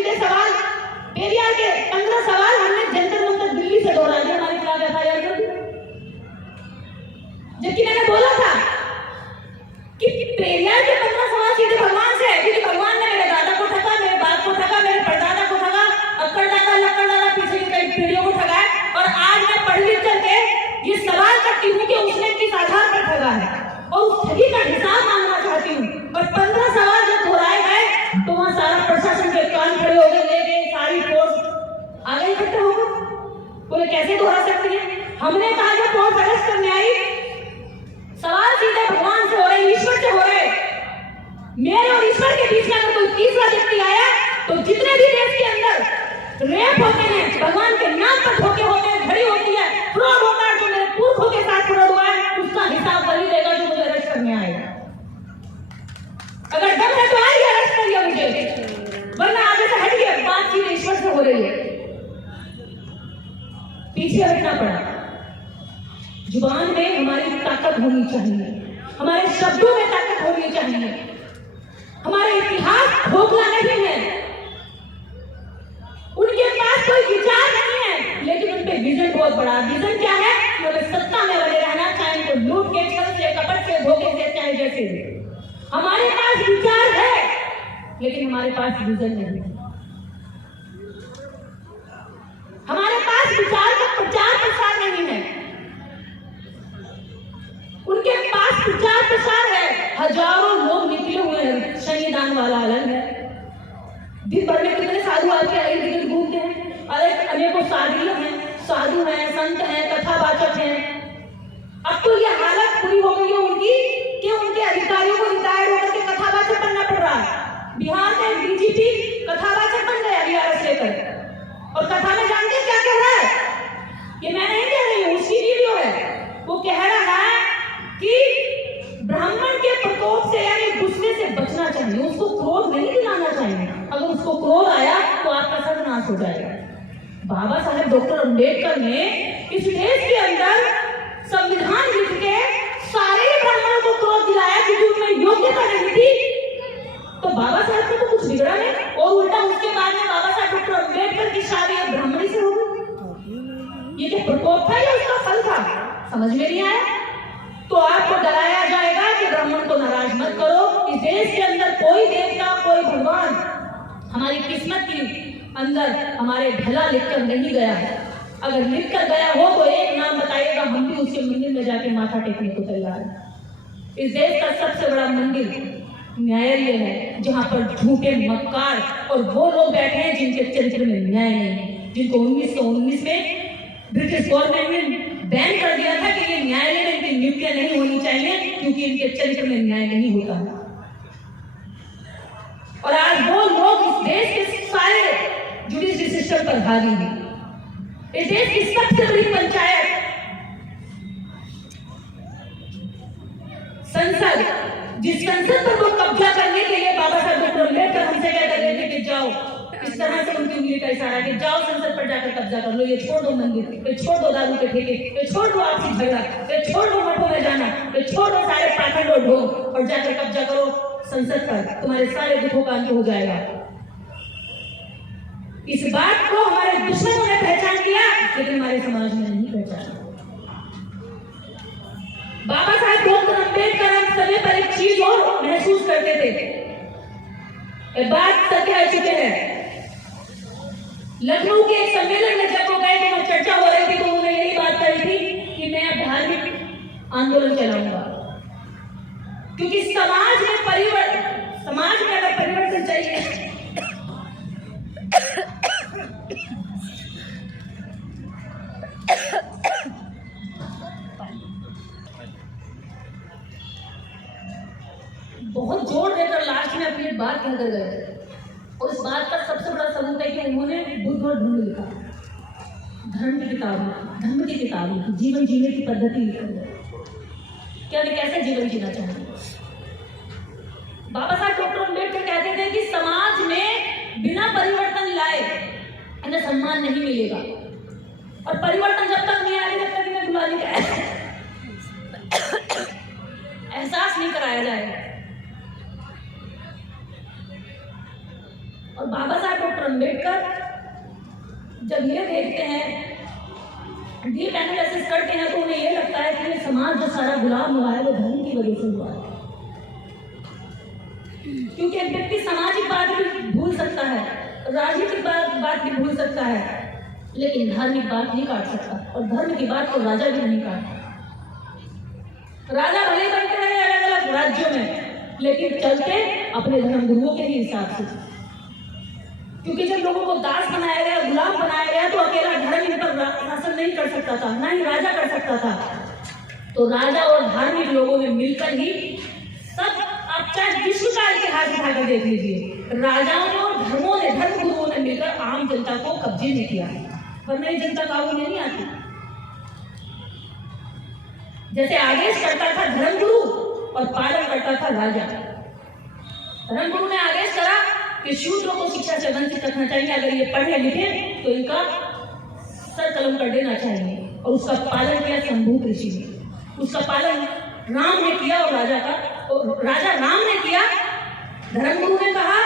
सीधे सवाल, पेरियार के 15 सवाल हमने जंतर मंतर दिल्ली से दोहरा दिया, हमारे खिलाफ एफआईआर कर दी। जबकि मैंने बोला था कि पेरियार के 15 सवाल सीधे भगवान से है, क्योंकि भगवान ने मेरे दादा को ठगा, मेरे बाप को ठगा, मेरे परदादा को ठगा, अक्कड़ दादा लक्कड़ दादा पीछे की कई पीढ़ियों को ठगा है। और आज मैं पढ़ लिख करके ये सवाल करती हूँ कि उसने किस आधार पर ठगा है और उस ठगी का हिसाब मांगना चाहती हूँ। और 15 सवाल जब दोहराए गए तो वहां सारा प्रशासन के कान खड़े हो गए, लेके सारी फोर्स आगे इकट्ठे हो गए, बोले कैसे दोहरा सकती है। हमने कहा जब फोर्स अरेस्ट करने आई, सवाल सीधे भगवान से हो रहे, ईश्वर से हो रहे, मेरे और ईश्वर के बीच में अगर कोई तीसरा व्यक्ति आया तो जितने भी देश के अंदर रेप होते हैं, भगवान के नाम पर धोखे होते हैं, घड़ी होती है, फ्रॉड होता है, जो मेरे पुरखों के साथ फ्रॉड हुआ है, उसका हिसाब वही देगा जो मुझे अरेस्ट करने आएगा। अगर दम है तो आइए अरेस्ट करिए मुझे, वरना आगे से हटिए, बातचीत ईश्वर से हो रही है, पीछे हटना पड़ा। जुबान में हमारी ताकत होनी चाहिए, हमारे शब्दों में ताकत होनी चाहिए, हमारा इतिहास खोखला नहीं है। उनके पास कोई विचार नहीं है, लेकिन उनके विजन बहुत बड़ा। विजन क्या है? उन्हें सत्ता में बने रहना, चाहे उनको लूट के, छल से, कपट से, धोखे से, चाहे जैसे भी। हमारे पास विचार है, लेकिन हमारे पास विजन नहीं है। हमारे पास विचार का प्रचार प्रसार नहीं है, उनके पास प्रचार प्रसार है। हजारों लोग निकले हुए हैं, शनिदान वाला अलग है, दिन भर में कितने साधु आके इर्द गिर्द घूमते हैं, अनेकों साधु हैं, संत हैं, कथावाचक हैं। अब तो ये हालत पूरी हो गई है उनकी कि उनके अधिकारियों को रिटायर्ड होकर के कथावाचक बनना पड़ रहा है। बिहार में डीजीपी कथावाचक बन गया बीआरएस लेकर, और कथा में जानते क्या कह रहा है? ये मैं नहीं कह रही हूँ, उसकी वीडियो है। वो कह रहा है कि ब्राह्मण के प्रकोप से यानी गुस्से से बचना चाहिए, उसको क्रोध नहीं दिलाना चाहिए। अगर उसको क्रोध आया तो आपका सर्वनाश हो जाएगा। बाबा साहेब डॉक्टर अंबेडकर ने इस देश के अंदर संविधान लिख के सारे ब्राह्मणों को क्रोध दिलाया, क्योंकि उनमें योग्यता नहीं थी। तो बाबा साहब को तो कुछ बिगड़ा नहीं, और उल्टा उसके बाद में बाबा साहब डॉक्टर अंबेडकर की शादी अब ब्राह्मणी से हो गई। ये जो प्रकोप था ये उसका फल था, समझ में नहीं आया। तो आपको डराया जाएगा कि ब्राह्मण को नाराज मत करो। इस देश के अंदर कोई देवता, कोई भगवान हमारी किस्मत के अंदर हमारे भला लिखकर नहीं गया है। अगर लिखकर गया हो तो एक नाम बताइएगा, हम भी उसके मंदिर में जाके माथा टेकने को तैयार है। इस देश का सबसे बड़ा मंदिर न्यायालय है, जहां पर झूठे मक्कार और वो लोग बैठे हैं जिनके चरित्र में न्याय नहीं है, जिनको 1919 में ब्रिटिश गवर्नमेंट ने बैन कर दिया था कि ये न्यायालय में इनकी नियुक्तियां नहीं होनी चाहिए, क्योंकि इनके चरित्र में न्याय नहीं होता। और आज वो लोग इस देश के सारे जुडिशरी सिस्टम पर हावी हैं। इस देश की सबसे बड़ी पंचायत संसद, जिस संसद पर वो कब्जा करने के लिए बाबा साहब डॉक्टर अम्बेडकर हमसे क्या कर रहे थे कि जाओ, इस तरह से उनकी उंगली का इशारा कि जाओ संसद पर जाकर कब्जा कर लो, ये छोड़ दो मंदिर, ये छोड़ दो दारू के ठेके, ये छोड़ दो आपसी झगड़ा, ये छोड़ दो मठों में जाना, ये छोड़ दो सारे पाखंड और ढोंग, और जाकर कब्जा करो संसद पर, तुम्हारे सारे दुखों का अंत हो जाएगा। इस बात को हमारे दुश्मनों ने पहचान लिया, लेकिन हमारे समाज में नहीं पहचाना। बाबा साहब डॉक्टर अम्बेडकर हम समय पर एक चीज और महसूस करते थे, एक बात सत्य है चुके हैं। लखनऊ के एक सम्मेलन में जब वो गए तो वहां चर्चा हो रही थी, तो उन्होंने यही बात कही थी कि मैं अब धार्मिक आंदोलन चलाऊंगा, क्योंकि समाज में अगर परिवर्तन चाहिए बहुत जोर देकर लास्ट में अपनी बात कहकर गए। और इस बात का सबसे बड़ा सबूत है कि उन्होंने बुद्ध और धर्म लिखा, धर्म की किताब लिखी, जीवन जीने की पद्धति लिखी, क्या कैसे जीवन जीना चाहिए। बाबा साहब डॉक्टर अम्बेडकर कहते थे कि समाज में बिना परिवर्तन लाए इन्हें सम्मान नहीं मिलेगा, और परिवर्तन जब तक नहीं आएगा तब तक इन्हें गुलामी का एहसास नहीं कराया जाएगा। और बाबा साहब डॉक्टर अम्बेडकर जब ये देखते हैं, डीप एनालिसिस करते हैं, तो उन्हें ये लगता है कि ये समाज जो सारा गुलाम हुआ है वो धर्म की वजह से हुआ है। क्योंकि एक व्यक्ति सामाजिक बात भी भूल सकता है, राजनीतिक बात भी भूल सकता है, लेकिन धार्मिक बात नहीं काट सकता। और धर्म की बात तो राजा भी नहीं काटता। राजा भले बनते रहे अलग अलग राज्यों में, लेकिन चलते अपने धर्म गुरुओं के ही हिसाब से। क्योंकि जब लोगों को दास बनाया गया, गुलाम बनाया गया, तो अकेला धर्म इन पर शासन नहीं कर सकता था, ना ही राजा कर सकता था। तो राजा और धार्मिक लोगों ने मिलकर ही सब, आप चाहे विश्व का इतिहास उठाकर देख लीजिए, राजाओं ने और धर्मों ने, धर्म गुरुओं ने मिलकर आम जनता को कब्जे में किया, वरना ये जनता काबू में नहीं आती। जैसे आदेश करता था धर्मगुरु और पालन करता था राजा। धर्मगुरु ने आदेश करा कि शूद्रों को शिक्षा से वंचित रखना चाहिए, अगर ये पढ़े लिखे तो इनका सर कलम कर देना चाहिए। और उसका पालन किया संभूत ऋषि ने, उसका पालन राम ने किया और राजा राम ने किया। धर्मगुरु ने कहा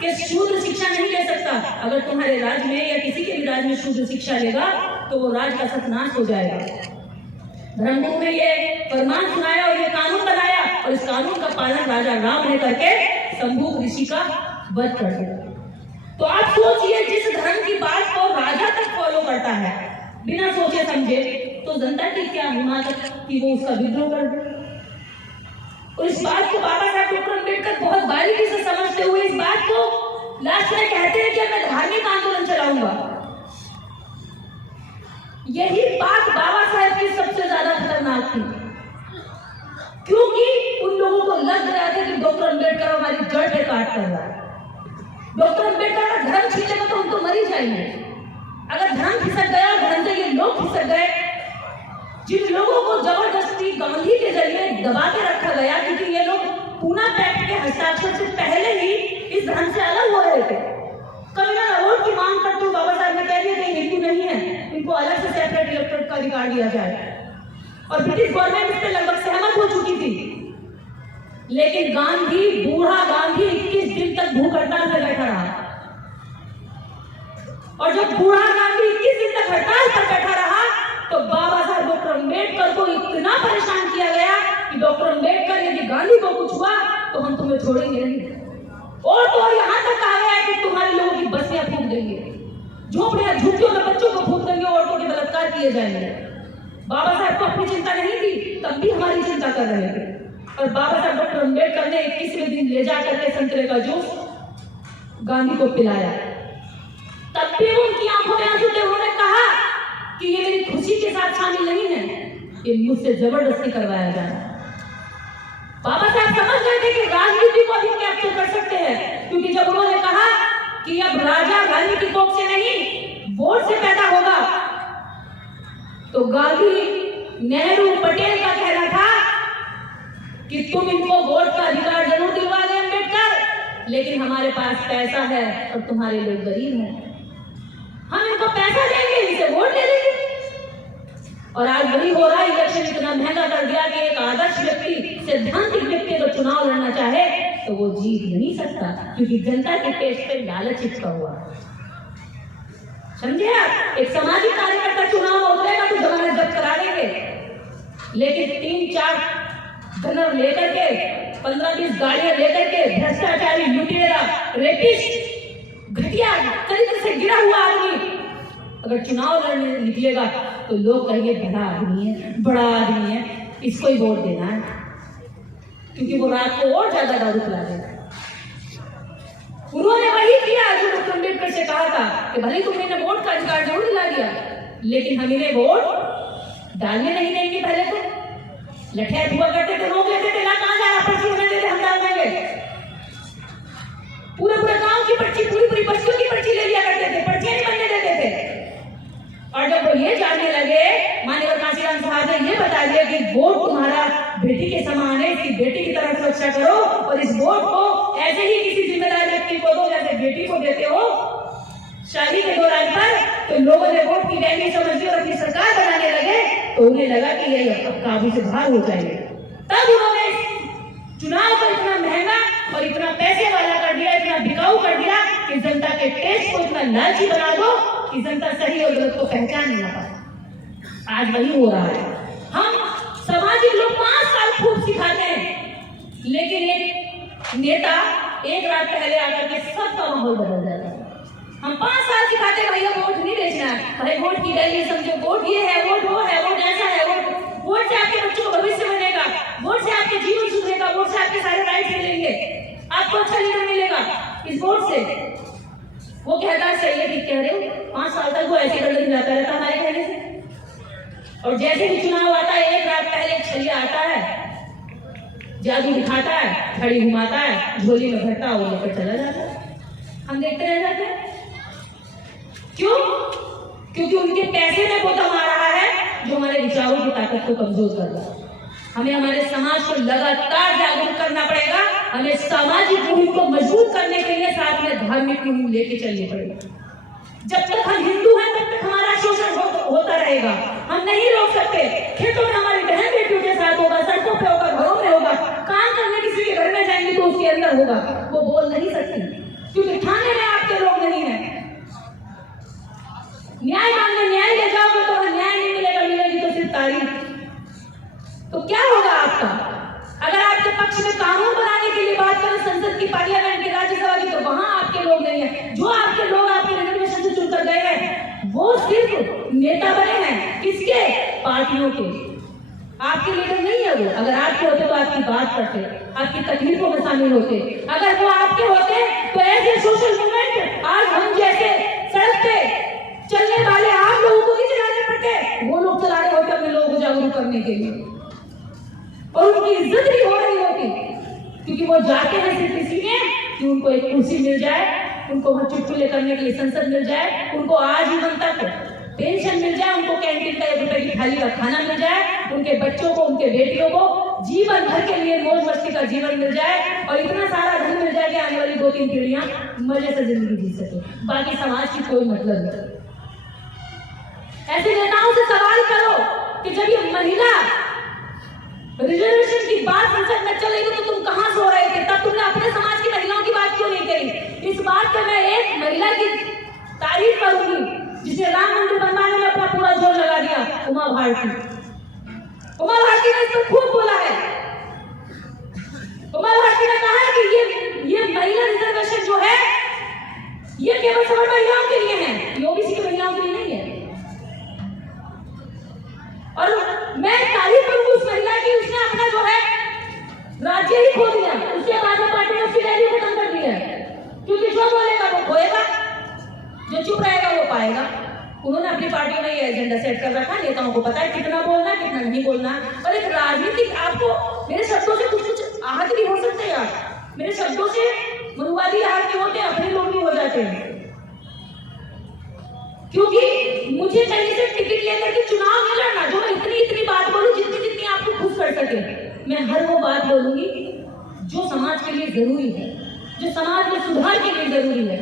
कि शूद्र शिक्षा नहीं ले सकता, अगर तुम्हारे राज्य में या किसी के भी राज्य में शूद्र शिक्षा लेगा तो वो राज्य का सत्यानाश हो जाएगा। धर्मगुरु ने ये फरमान सुनाया और ये कानून बनाया, और इस कानून का पालन राजा राम ने करके संभूत ऋषि का वध कर दिया। तो आप सोचिए, जिस धर्म की बात को राजा तक फॉलो करता है बिना सोचे समझे, तो जनता की क्या हिम्मत कि वो उसका विद्रोह कर दे। और इस बात को बाबा साहब डॉक्टर अम्बेडकर बहुत बारीकी से समझते हुए इस बात को लास्ट में कहते हैं कि मैं धार्मिक आंदोलन चलाऊंगा। यही बात बाबा साहब की सबसे ज्यादा खतरनाक थी, क्योंकि उन लोगों को लग रहा था कि डॉक्टर अम्बेडकर हमारी जड़ पे काट कर रहा है। डॉक्टर अम्बेडकर का धर्म छीनेगा तो हम तो मर ही जाएंगे। अगर धर्म खिसक गया, धर्म से ये लोग खिसक गए, जिन लोगों को जबरदस्ती गांधी के जरिए दबा के रखा गया, क्योंकि ये लोग पूना पैक्ट के हस्ताक्षर से पहले ही इस धर्म से अलग हो रहे थे। कम्युनल अवार्ड की मांग करते हुए बाबा साहब ने कह दिया कि हिंदू नहीं है, इनको अलग से सेपरेट इलेक्टोरेट का अधिकार दिया जाए। और ब्रिटिश गवर्नमेंट इस पर लगभग सहमत हो चुकी थी। लेकिन गांधी, बूढ़ा गांधी 21 दिन तक भूख हड़ताल पर बैठा रहा। और जब बूढ़ा गांधी 21 दिन तक हड़ताल पर बैठा रहा, तो बाबा साहब डॉक्टर अम्बेडकर को इतना परेशान किया गया कि डॉक्टर अम्बेडकर, यदि गांधी को कुछ हुआ तो हम तुम्हें छोड़ेंगे नहीं। और तो और यहाँ तक कहा गया कि तुम्हारे लोगों की बस्तियां फूंक देंगे, झोपड़ियां, झुग्गियों में बच्चों को फूंक देंगे, औरतों के बलात्कार किए जाएंगे। बाबा साहब को अपनी चिंता नहीं थी, तब भी हमारी चिंता कर रहे थे। और बाबा साहब डॉक्टर अम्बेडकर ने 21वें दिन ले जाकर के संतरे का जूस गांधी को पिलाया। तब भी उनकी आंखों में आंसू थे। उन्होंने कहा कि ये मेरी खुशी के साथ शामिल नहीं है, ये मुझसे जबरदस्ती करवाया जा रहा है। बाबा साहब समझ गए थे कि राजनीति को भी कैप्चर कर सकते हैं, क्योंकि जब उन्होंने कहा कि अब राजा गांधी की कोख से नहीं वोट से पैदा होगा, तो गांधी, नेहरू, पटेल का कहना था कि तुम इनको वोट का अधिकार जरूर दिलवा दें अम्बेडकर, लेकिन हमारे पास पैसा है और तुम्हारे लोग गरीब हैं, हम इनको पैसा देंगे, इसे वोट दे देंगे। और आज वही हो रहा है। इलेक्शन इतना महंगा कर दिया कि एक आदर्श व्यक्ति, सैद्धांतिक व्यक्ति अगर चुनाव लड़ना चाहे तो वो जीत नहीं सकता, क्योंकि जनता के पेट पे लालच चिपका हुआ। समझे आप? एक सामाजिक कार्यकर्ता चुनाव उतरेगा तो जमानत जब्त करा देंगे, लेकिन 3-4 गनर लेकर के, 15-20 गाड़ियां लेकर के, भ्रष्टाचारी, लुटेरा, रेपिस्ट, घटिया तरीके से गिरा हुआ आदमी अगर चुनाव लड़ने निकलेगा तो लोग कहेंगे बड़ा आदमी है, बड़ा आदमी है, इसको ही वोट देना है, क्योंकि वो रात को और ज्यादा दारू पिला देगा। उन्होंने वही किया जो डॉक्टर अम्बेडकर से कहा था कि भले तुमने वोट का अधिकार जरूर दिला दिया, लेकिन हम इन्हें वोट डालने नहीं देंगे। पहले तो लठैत हुआ करते थे, रोक लेते थे, ना कहाँ जा रहा, पर्ची होने दे दे, हम डाल देंगे। पूरे गांव की पर्ची, पूरी बस्तियों की पर्ची ले लिया करते थे, पर्चियां नहीं बनने देते थे। और जब वो ये जानने लगे, माननीय कांशीराम साहब ने ये बता दिया कि वोट तुम्हारा बेटी के समान है, इसकी बेटी की तरह सुरक्षा करो, और इस वोट को ऐसे ही किसी जिम्मेदार व्यक्ति को दो जैसे बेटी को देते हो शादी के दौरान पर। तो लोगों ने वोट की वैल्यू समझ ली और अपनी सरकार बनाने लगे, तो उन्हें लगा कि ये अब काबू से बाहर हो जाएंगे। तब उन्होंने चुनाव को इतना महंगा और इतना पैसे वाला कर दिया, इतना बिकाऊ कर दिया कि जनता के टेस्ट को इतना लालची बना दो कि जनता सही और गलत को पहचान नहीं पाए। आज वही हो रहा है। हम सामाजिक लोग 5 साल खूब सिखाते हैं, लेकिन एक नेता एक रात पहले आकर के सबका माहौल बदल जाता है। हम 5 साल सिखाते हैं भैया वोट नहीं बेचना है, भाई वोट की वैल्यू समझो, वोट ये है, वोट वो है, वोट ऐसा है, वोट से आपके बच्चों का भविष्य बनेगा, वोट से आपके जीवन सुधरेगा, वोट से आपके सारे राइट्स मिलेंगे, आपको अच्छा लीडर मिलेगा इस वोट से। वो कहता है सही है, ठीक कह रहे हो। 5 साल तक वो ऐसे गलत जाता रहता हमारे कहने से। और जैसे भी चुनाव आता है, एक रात पहले छलिया आता है, जादू दिखाता है, छड़ी घुमाता है, झोली में भरता वो लेकर चला जाता है। हम देखते रह जाते हैं। क्यों? क्योंकि उनके पैसे में वो दम आ रहा है जो हमारे विचारों की ताकत को कमजोर कर रहा है। हमें हमारे समाज को लगातार जागरूक करना पड़ेगा। हमें सामाजिक मुहिम को मजबूत करने के लिए साथ में धार्मिक मुहिम लेके चलनी पड़ेगी। जब तक हम हिंदू हैं तब तक हमारा शोषण होता रहेगा। हम नहीं रोक सकते। खेतों में हमारी बहन बेटियों के साथ होगा, सड़कों पे होगा, घरों में होगा, काम करने किसी के घर में जाएंगे तो उसके अंदर होगा। वो बोल नहीं सकती क्योंकि थाने में आपके लोग नहीं है। न्याय मांगने न्याय ले जाओगे तो न्याय नहीं मिलेगा, मिलेगी तो सिर्फ तारीफ। तो क्या होगा आपका? अगर आपके पक्ष में कानून बनाने के लिए बात करें संसद की, पार्लियामेंट की, राज्यसभा की, तो वहां आपके लोग नहीं है। जो आपके लोग आपके रिजर्वेशन से चुनकर गए हैं वो सिर्फ नेता बने हैं। किसके? पार्टियों के। आपके लीडर नहीं है वो। अगर आपके होते तो आपकी बात करते, आपकी तकलीफों में शामिल होते। अगर वो आपके होते तो ऐसे सोशल मूवमेंट आज हम जैसे सड़क पे चलने वाले आप लोगों को नहीं चलाने पड़ते, वो लोग चला रहे होते अपने लोगों को जागरूक करने के लिए। और उनकी इज्जत भी हो रही होती क्योंकि वो जाते हैं सिर्फ इसलिए कि उनको एक कुर्सी मिल जाए, उनको वहां चुटकुले करने के लिए संसद मिल जाए, उनको आजीवन तक पेंशन मिल जाए, उनको कैंटीन का 1 रुपए की थाली का खाना मिल जाए, उनके बच्चों को, उनके बेटियों को जीवन भर के लिए मौज मस्ती का जीवन मिल जाए और इतना सारा धन मिल जाए कि आने वाली 2-3 पीढ़ियां मजे से जिंदगी जी सके। बाकी समाज की कोई मतलब नहीं। ऐसे नेताओं से सवाल करो कि जब ये महिला रिजर्वेशन की बात संसद में चलेगी तो तुम कहां सो रहे थे? तब तुमने अपने समाज की महिलाओं की बात क्यों नहीं करी? इस बात पे मैं एक महिला की तारीफ करूंगी जिसने राम मंदिर बनवाने में अपना पूरा जोर लगा दिया, उमा भारती। उमा भारती ने इस पर खूब बोला है। उमा भारती ने कहा है कि ये महिला रिजर्वेशन जो है ये केवल सवर्ण महिलाओं के लिए है, ओबीसी की महिलाओं के लिए नहीं है। और मैं तारीफ करूंगी उस महिला की, उसने अपना जो है राज्य ही खो दिया। उसके बाद में पार्टी ने उसकी वैल्यू खत्म कर दी है क्योंकि जो बोलेगा वो खोएगा, जो चुप रहेगा वो पाएगा। उन्होंने अपनी पार्टी में ये एजेंडा सेट कर रखा। नेताओं को पता है कितना बोलना, कितना नहीं बोलना। और एक राजनीतिक, आपको मेरे शब्दों से कुछ आहत भी हो सकते हैं। आप मेरे शब्दों से मनुवादी आहत भी होते हैं, अपने लोग भी हो जाते हैं। क्योंकि मुझे कहीं से टिकट लेकर के चुनाव नहीं लड़ना जो मैं इतनी बात बोलूं जितनी आपको खुश कर सके। मैं हर वो बात बोलूंगी जो समाज के लिए जरूरी है, जो समाज में सुधार के लिए जरूरी है।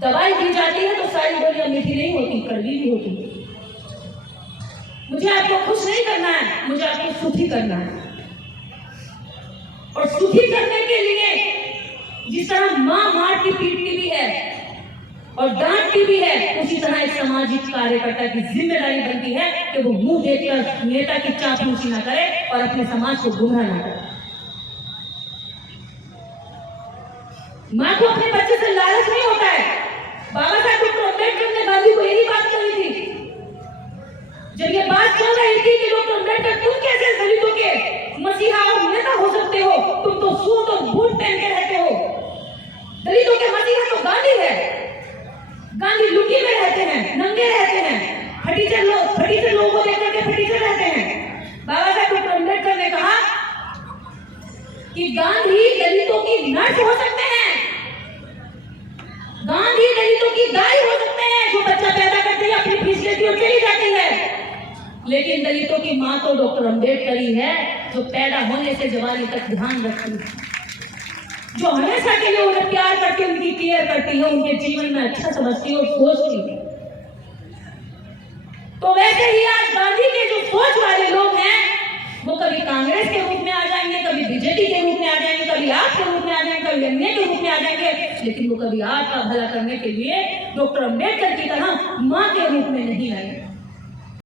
दवाई दी जाती है तो सारी गोलियां मीठी नहीं होती, कड़वी भी होती है। मुझे आपको खुश नहीं करना है, मुझे आपको सुखी करना है। और सुखी करने के लिए जिस तरह मां मारती पीटती भी है और डांटती भी है, उसी तरह एक सामाजिक कार्यकर्ता की जिम्मेदारी बनती है कि वो मुंह देखकर नेता की चापलूसी ना करे और अपने समाज को गुमराह ना करे। मां को अपने बच्चे से लालच नहीं होता है। बाबा साहब डॉक्टर अम्बेडकर ने गांधी को यही बात कही थी जब ये बात चल रही थी कि डॉक्टर अम्बेडकर तुम कैसे दलितों के मसीहा और नेता हो सकते हो, तुम तो सूट और बूट पहन के रहते हो। दलितों के मसीहा तो गांधी है। गांधी लुकी में रहते हैं, नंगे रहते हैं, फटीचर लोगों को लेकर के फटीचर रहते हैं। बाबा साहब डॉक्टर अम्बेडकर ने कहा कि गांधी दलितों की नर्स हो सकते हैं, गांधी दलितों की दाई हो सकते हैं जो बच्चा पैदा करती है, अपनी फीस लेती और चली जाती है। लेकिन दलितों की मां तो डॉक्टर अम्बेडकर ही है जो पैदा होने से जवानी तक ध्यान रखती है, जो हमेशा के लिए उन्हें प्यार करती है, उनकी केयर करती है, उनके जीवन में अच्छा समझती है और सोचती है। तो वैसे ही आज गांधी के जो सोच वाले लोग हैं वो कभी कांग्रेस के रूप में आ जाएंगे, कभी बीजेपी के रूप में आ जाएंगे, कभी आप के रूप में आ जाएंगे, कभी अन्य के रूप में आ जाएंगे। लेकिन वो कभी आपका भला करने के लिए डॉक्टर अम्बेडकर की तरह माँ के रूप में नहीं आए।